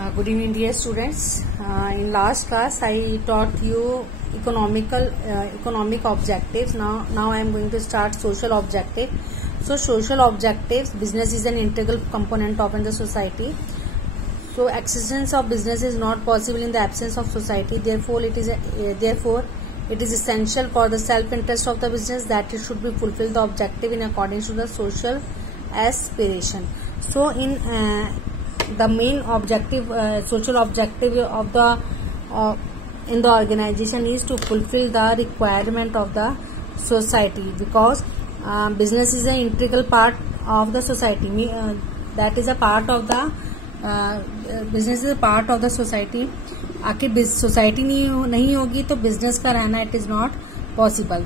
Good evening, dear students. In last class, I taught you economic objectives. Now I am going to start social objective. So, social objectives: business is an integral component of the society. So, existence of business is not possible in the absence of society. Therefore, it is essential for the self-interest of the business that it should be fulfill the objective in accordance to the social aspiration. So, the main objective, social objective of the in the organization is to fulfill the requirement of the society, because business is an integral part of the society. That is a part of the business is a part of the society. आखिर society नहीं होगी तो business का रहना it is not possible.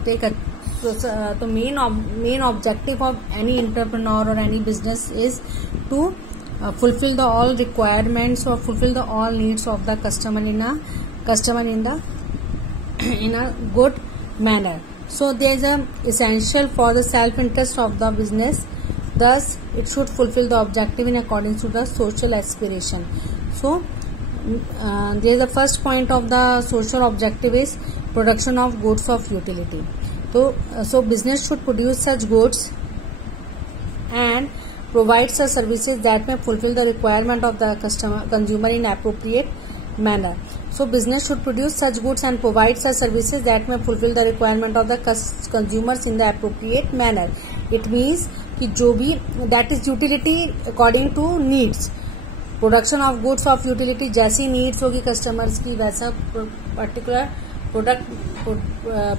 तो main objective of any entrepreneur और any business is to fulfill the all requirements or fulfill the all needs of the customer in a good manner. So there is a essential for the self interest of the business, thus it should fulfill the objective in accordance to the social aspiration. So there is the first point of the social objective is production of goods of utility. So business should produce such goods and provides such services that may fulfill the requirement of the consumer in appropriate manner. So business should produce such goods and provide such services that may fulfill the requirement of the consumers in the appropriate manner. It means कि जो भी that is utility according to needs. Production of goods of utility, जैसी needs होगी customers की वैसा particular product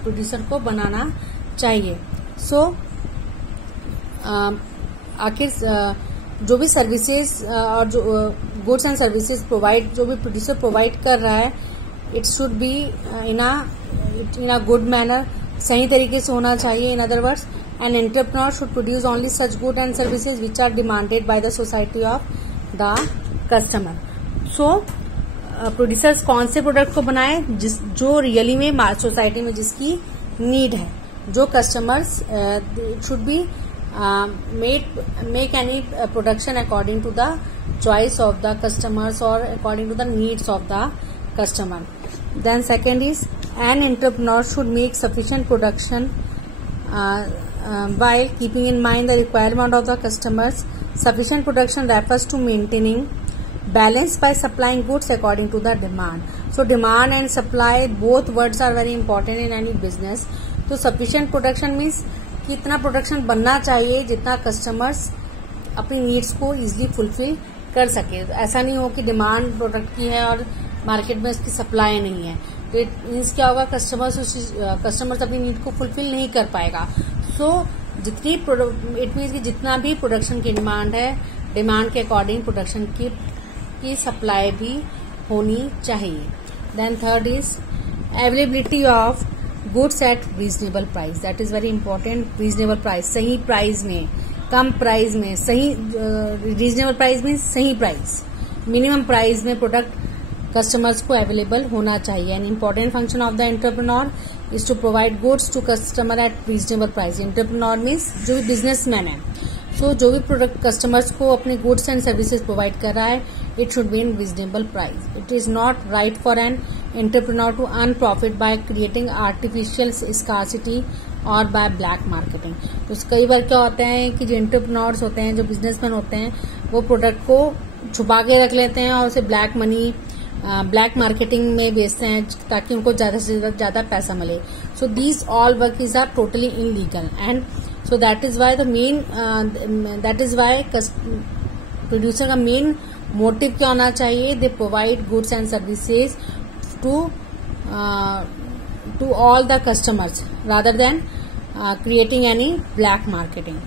producer को बनाना चाहिए. So आखिर जो भी सर्विसेज और जो गुड्स एंड सर्विसेज प्रोवाइड जो भी प्रोड्यूसर प्रोवाइड कर रहा है, it should be in a good manner, सही तरीके से होना चाहिए. In other words, an entrepreneur should produce only such good and services which are demanded by the society of the customer. So producers कौन से प्रोडक्ट को बनाए जो रियली में सोसाइटी में जिसकी नीड है, जो customers should be make any production according to the choice of the customers or according to the needs of the customer. Then second is, an entrepreneur should make sufficient production while keeping in mind the requirement of the customers. Sufficient production refers to maintaining balance by supplying goods according to the demand. So demand and supply, both words are very important in any business. So sufficient production means कि इतना production बनना चाहिए जितना customers अपनी needs को easily fulfil कर सके. ऐसा नहीं हो कि डिमांड प्रोडक्ट की है और मार्केट में इसकी सप्लाई नहीं है, तो इट मीन्स क्या होगा, कस्टमर्स अपनी नीड को फुलफिल नहीं कर पाएगा. सो इट मीन्स कि जितना भी प्रोडक्शन की डिमांड है, डिमांड के अकॉर्डिंग प्रोडक्शन की सप्लाई भी होनी चाहिए. Then third is availability of goods at reasonable price. That is very important. Reasonable price, सही प्राइस में, कम प्राइस में, सही रीजनेबल प्राइस में सही प्राइस, मिनिमम प्राइस में प्रोडक्ट कस्टमर्स को अवेलेबल होना चाहिए. An important function of the entrepreneur is to provide goods to customer at reasonable price. Entrepreneur means जो भी बिजनेसमैन है, सो जो भी प्रोडक्ट कस्टमर्स को अपने गुड्स एंड सर्विसेज प्रोवाइड कर रहा है, it should be in reasonable price. It is not right for an entrepreneur to earn profit by creating artificial scarcity or by black marketing. तो कई बार क्या होता है कि जो एंटरप्रेन्योर्स होते हैं, जो बिजनेसमैन होते हैं, वो प्रोडक्ट को छुपा के रख लेते हैं और उसे ब्लैक मार्केटिंग में बेचते हैं ताकि उनको ज्यादा से ज्यादा पैसा मिले. So these all work is are totally illegal, and so that is why producer का मेन मोटिव क्या होना चाहिए, they provide goods and services to all the customers rather than creating any black marketing.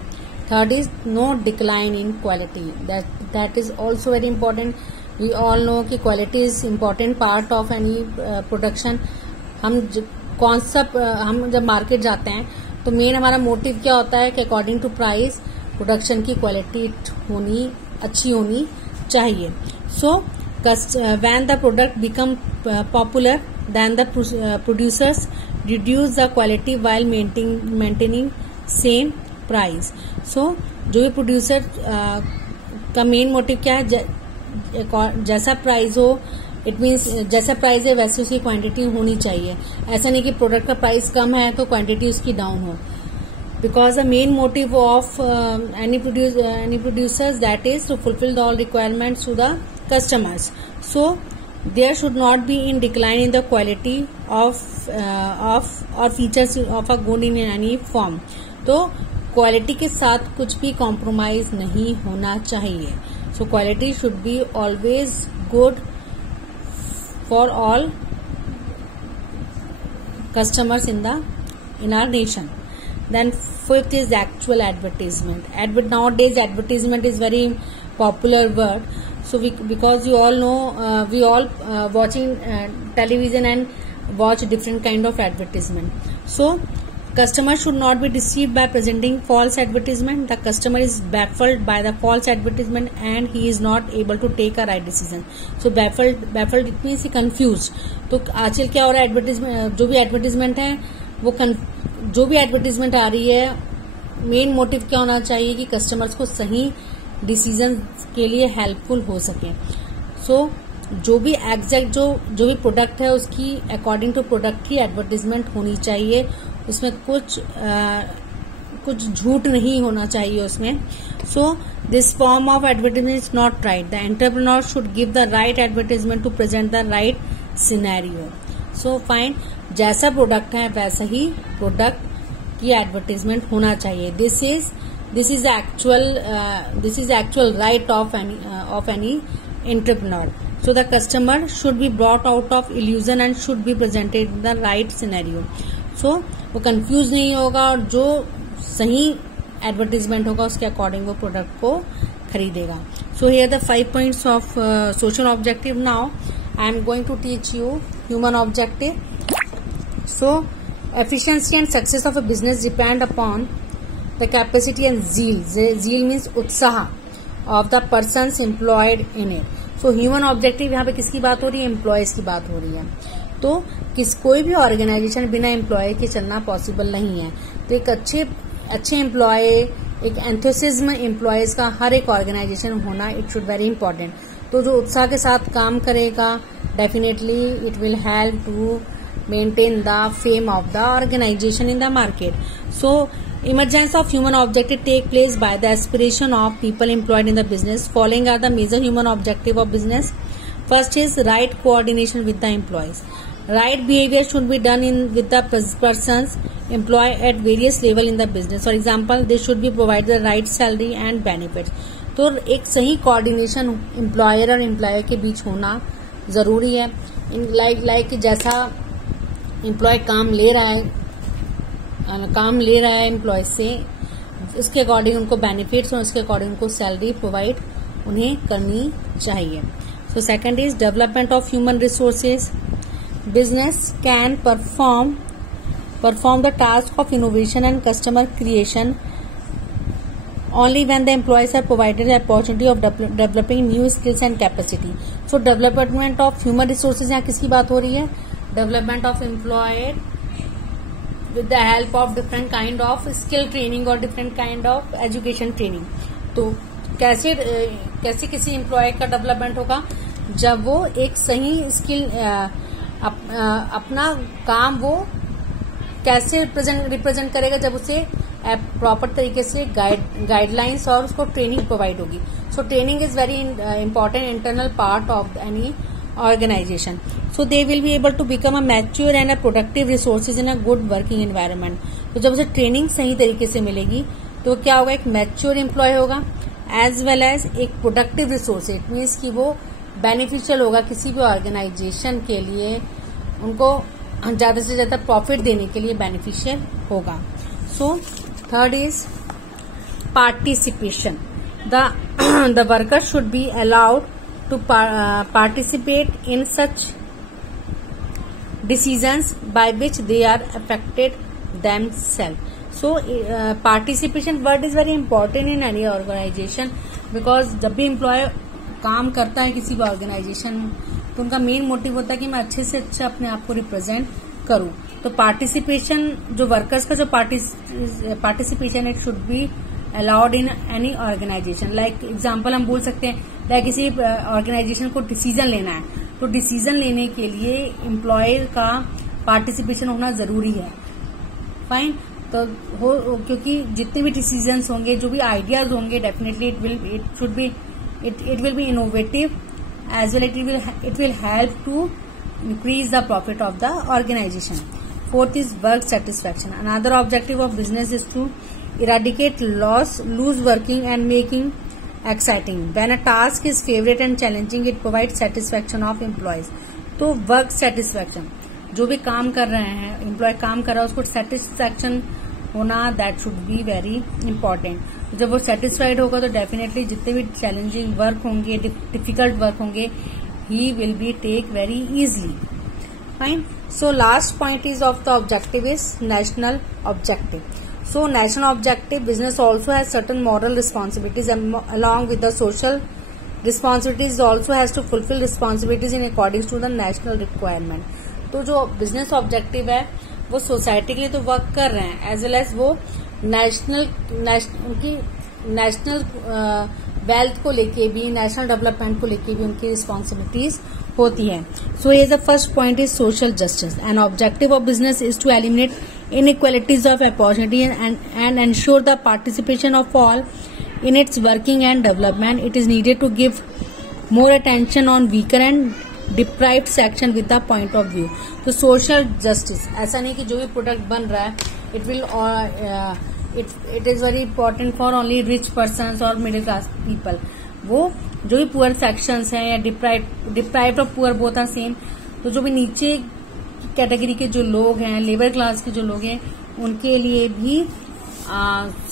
Third is no decline in quality. That is also very important. We all know कि quality is important part of any production. हम जब market जाते हैं तो main हमारा motive क्या होता है कि अकॉर्डिंग टू प्राइस प्रोडक्शन की क्वालिटी अच्छी होनी चाहिए. So when the product become popular, then the producers reduce the quality while maintaining same price. So जो भी प्रोड्यूसर का मेन मोटिव क्या है, जैसा प्राइस हो, इट मीन्स जैसा प्राइस है वैसे उसकी क्वांटिटी होनी चाहिए। ऐसा नहीं कि प्रोडक्ट का प्राइस कम है तो क्वांटिटी उसकी डाउन हो। Because the main motive of any producers, that is to fulfill all requirements to the customers. So there should not be in decline in the quality of or features of a good in any form. तो quality के साथ कुछ भी compromise नहीं होना चाहिए। So quality should be always good for all customers in our nation. Then fifth is actual advertisement. Nowadays advertisement is very popular word. So because you all know, we all watching television and watch different kind of advertisement. So customer should not be deceived by presenting false advertisement. The customer is baffled by the false advertisement and he is not able to take a right decision. So baffled it means confused. तो आजकल क्या हो रहा है, advertisement जो भी advertisement आ रही है, मेन मोटिव क्या होना चाहिए कि कस्टमर्स को सही डिसीजन के लिए हेल्पफुल हो सके। सो जो भी एग्जैक्ट जो भी प्रोडक्ट है उसकी अकॉर्डिंग टू प्रोडक्ट की एडवर्टीजमेंट होनी चाहिए। उसमें कुछ झूठ नहीं होना चाहिए उसमें। So this form of advertisement is not right. The entrepreneur should give the right advertisement to present the right scenario. So fine, जैसा प्रोडक्ट है वैसा ही प्रोडक्ट की एडवर्टीजमेंट होना चाहिए। This is actual right of any entrepreneur. So the customer should be brought out of illusion and should be presented in the right scenario. So वो confuse नहीं होगा और जो सही एडवर्टीजमेंट होगा उसके अकॉर्डिंग वो प्रोडक्ट को खरीदेगा। So here the 5 points of social objective. Now I am going to teach you human objective. So efficiency and success of a business depend upon the capacity and zeal. Zeal means उत्साह of the persons employed in it. So human objective यहाँ पे किसकी बात हो रही है? Employees की बात हो रही है। तो कोई भी ऑर्गेनाइजेशन बिना एम्प्लॉय के चलना पॉसिबल नहीं है। तो एक अच्छे एम्प्लॉय, एक एंथुसिज्म एम्प्लॉयज का हर एक ऑर्गेनाइजेशन होना इट शुड वेरी इंपॉर्टेंट। तो जो उत्साह के साथ काम करेगा definitely it will help to maintain the fame of the organization in the market. So emergence of human objective take place by the aspiration of people employed in the business. Following are the major human objective of business. First is right coordination with the employees. Right behavior should be done with the persons employed at various level in the business. For example, they should be provided the right salary and benefits. तो एक सही coordination employer और employer के बीच होना जरूरी है। like जैसा employ काम ले रहा है एम्प्लॉय से, उसके अकॉर्डिंग उनको बेनिफिट्स और उसके अकॉर्डिंग उनको सैलरी प्रोवाइड उन्हें करनी चाहिए। So second is development of human resources. Business can perform the task of innovation and customer creation only when the employees are provided the opportunity of developing new skills and capacity. So development of human resources यहाँ किसकी बात हो रही है? Development of employee with the help of different kind of skill training or different kind of education training. तो कैसे किसी employ का डेवलपमेंट होगा? जब वो एक सही स्किल अपना काम वो कैसे रिप्रेजेंट करेगा, जब उसे प्रॉपर तरीके से गाइडलाइंस और उसको ट्रेनिंग प्रोवाइड होगी. So training is very important internal part of any organisation. So they will be able to become a mature and a productive resources in a good working environment. तो जब उसे training सही तरीके से मिलेगी तो क्या होगा, एक मैच्योर एम्प्लॉय होगा एज वेल एज एक प्रोडक्टिव रिसोर्स. इट मीन्स कि वो बेनिफिशियल होगा किसी भी ऑर्गेनाइजेशन के लिए, उनको ज्यादा से ज्यादा प्रॉफिट देने के लिए बेनिफिशियल होगा. So third is participation. The worker should be allowed to participate in such decisions by which they are affected themselves. So participation word is very important in any organization because जब भी employ काम करता है किसी भी organisation तो उनका main motive होता है कि मैं अच्छे से अच्छा अपने आप को रिप्रेजेंट करूं. तो पार्टिसिपेशन जो वर्कर्स का जो participation it should B allowed in any organization. Like example हम बोल सकते हैं, लाइक किसी ऑर्गेनाइजेशन को डिसीजन लेना है, तो डिसीजन लेने के लिए एम्प्लॉय का पार्टिसिपेशन होना जरूरी है. फाइन. तो क्योंकि जितने भी डिसीजंस होंगे, जो भी आइडियाज होंगे, definitely it will be innovative, as well it will help to increase the profit of the organization. Fourth is work satisfaction. Another objective of business is to eradicate lose working and making exciting. When a task is favorite and challenging, it provides satisfaction of employees. तो work satisfaction, जो भी काम कर रहे हैं, employ काम कर रहा है, उसको सेटिस्फैक्शन होना, that should be very important. जब वो सेटिस्फाइड होगा तो डेफिनेटली जितने भी चैलेंजिंग वर्क होंगे, डिफिकल्ट वर्क होंगे, he will be take very easily. Fine. So last point is of the objective is national objective. So national objective, business also has certain moral responsibilities along with the social responsibilities. Also has to fulfill responsibilities in accordance to the national requirement. तो जो business objective है वो society के लिए तो work कर रहे हैं, एज वेल एज वो उनकी नेशनल वेल्थ को लेके भी, नेशनल डेवलपमेंट को लेके भी उनकी रिस्पॉन्सिबिलिटीज होती है. सो ये the first point is social justice. An objective of business is to eliminate inequalities of opportunity and ensure the participation of all in its working and development. It is needed to give more attention on weaker and deprived section with the point of view. तो social justice, ऐसा नहीं कि जो भी product बन रहा है it is very important for only rich persons or middle class people. वो जो भी पुअर सेक्शंस हैं या deprived of poor both are same, तो जो भी नीचे कैटेगरी के जो लोग हैं, लेबर क्लास के जो लोग हैं, उनके लिए भी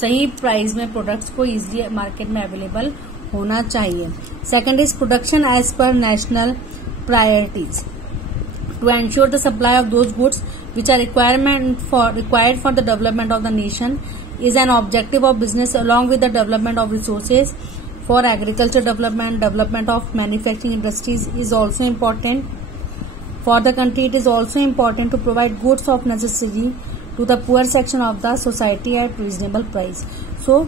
सही प्राइस में प्रोडक्ट्स को इजीली मार्केट में अवेलेबल होना चाहिए. Second is production as per national priorities to ensure the supply of those goods which are required for the development of the nation is an objective of business along with the development of resources for agriculture development of manufacturing industries is also important for the country. It is also important to provide goods of necessity to the poor section of the society at reasonable price. So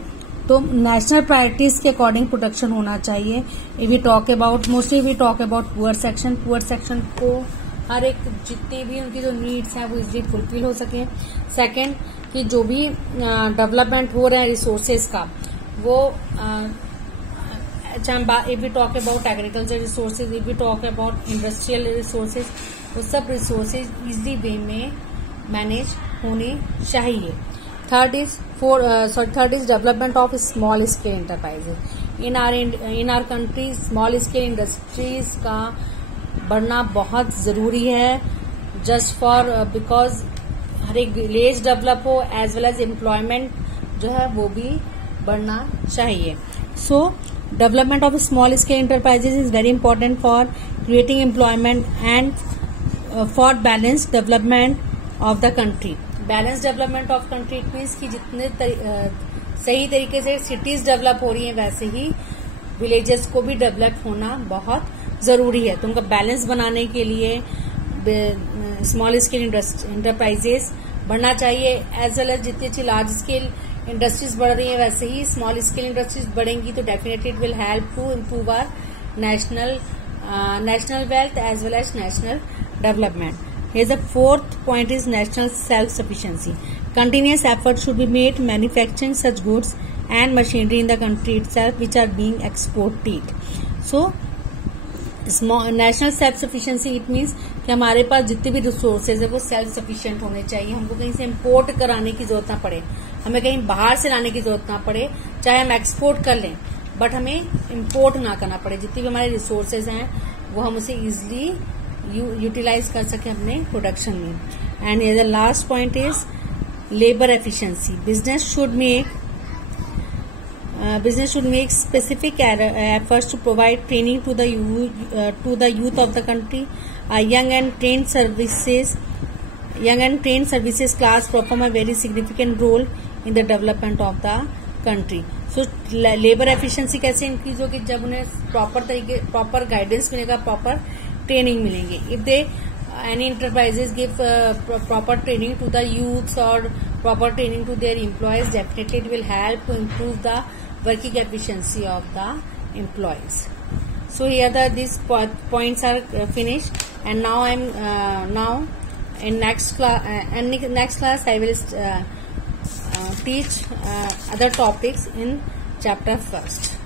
तो national priorities के according production होना चाहिए. If we talk about mostly we talk about poor section को हर एक जितनी भी उनकी जो नीड्स हैं वो इजीली फुलफिल हो सके. सेकंड कि जो भी डेवलपमेंट हो रहा है रिसोर्सेज का, वो if we talk about agriculture resources, if we talk about industrial resources, वो सब रिसोर्सेज इजीली वे में मैनेज होने चाहिए. Third is development of small scale enterprises. In our country small scale industries का बढ़ना बहुत जरूरी है, जस्ट फॉर बिकॉज हर एक विलेज डेवलप हो एज वेल एज एम्प्लॉयमेंट जो है वो भी बढ़ना चाहिए. सो development of small scale enterprises is very important for creating employment and for balance development of the country. Balance development of country it means कि जितने सही तरीके से सिटीज डेवलप हो रही हैं वैसे ही विलेजेस को भी डेवलप होना बहुत जरूरी है. तो उनका बैलेंस बनाने के लिए स्मॉल स्केल एंटरप्राइजेस बढ़ना चाहिए, एज वेल एज जितनी अच्छी लार्ज स्केल इंडस्ट्रीज बढ़ रही है वैसे ही स्मॉल स्केल इंडस्ट्रीज बढ़ेंगी, तो definitely it will help to improve our national wealth as well as national development. Here's the fourth point is national self-sufficiency. Continuous effort should be made manufacturing such goods and machinery in the country itself which are being exported. So, national self sufficiency it means कि हमारे पास जितने भी resources है वो self sufficient होने चाहिए. हमको कहीं से इम्पोर्ट कराने की जरूरत ना पड़े, हमें कहीं बाहर से लाने की जरूरत ना पड़े, चाहे हम एक्सपोर्ट कर लें बट हमें इम्पोर्ट ना करना पड़े. जितने भी हमारे रिसोर्सेज हैं वो हम उसे इजिली यूटिलाइज कर सके अपने प्रोडक्शन में. And the last point is labour efficiency. Business should make specific efforts to provide training to the youth of the country. Young and trained services class perform a very significant role in the development of the country. So labor efficiency कैसे increase होगी? जब उन्हें proper guidance मिलेगा, proper training मिलेंगे. If they any enterprises give proper training to the youths or proper training to their employees, definitely it will help to improve the working efficiency of the employees. So here these points are finished, and now now in next class I will teach other topics in chapter first.